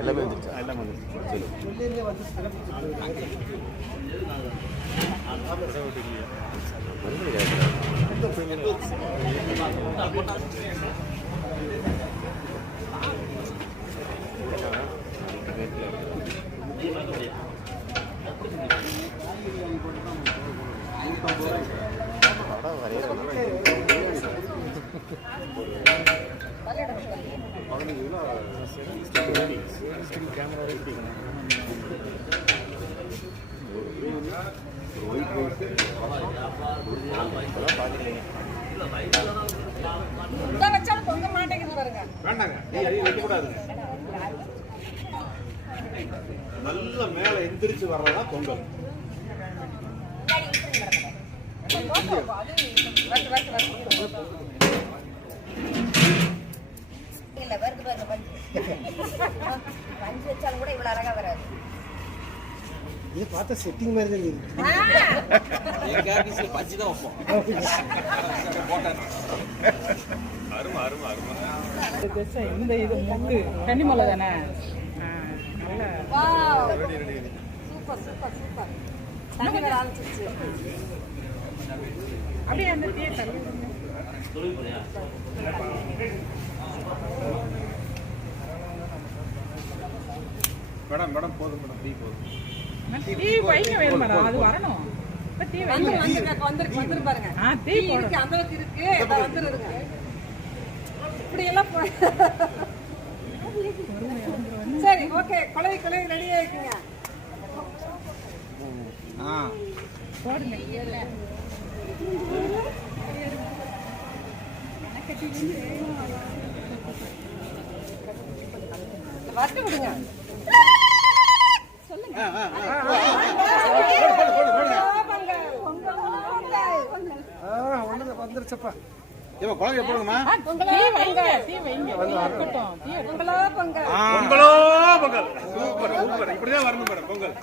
எல்லாமே வந்துருச்சு எல்லாமே நல்ல மேல எந்திரிச்சு வர்றதா பொங்கல். கூட இவ்வளவு அழகா வராது. இது பார்த்தா செட்டிங் மாதிரி தான் இருக்கு. இந்த இது முட்டு கன்னிமலை தானே. Super super super. தண்ணி வர ஆரம்பிச்சிருச்சு. அப்படியே அந்த டீயை தள்ளி மேடம் மேடம் போதும் மேடம் டீ போதும். டீ வைங்க வேணும் மேடம், அது வரணும். டீ வைங்க வந்து பாருங்க. டீ இருக்கு, அந்த அளவுக்கு இருக்கு. வந்துருங்க இப்படி எல்லாம் சரி ஓகே. கொலை கொலை ரெடி ஆயிடுங்க. போடுங்க. வட்டு விடுங்க. வந்துருச்சப்பா. குழந்தை போடுங்கம்மா. டீ வைங்க, டீ வைங்க. இருக்கட்டும். டீ பொங்கலோ பொங்கல். பொங்கலோ பொங்கல். Super super. இப்படிதான் வரணும் மேடம் பொங்கல்.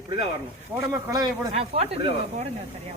இப்படிதான் வரணும். போடுமா குழந்தை போடு. போட்டு போடுங்க சரியா.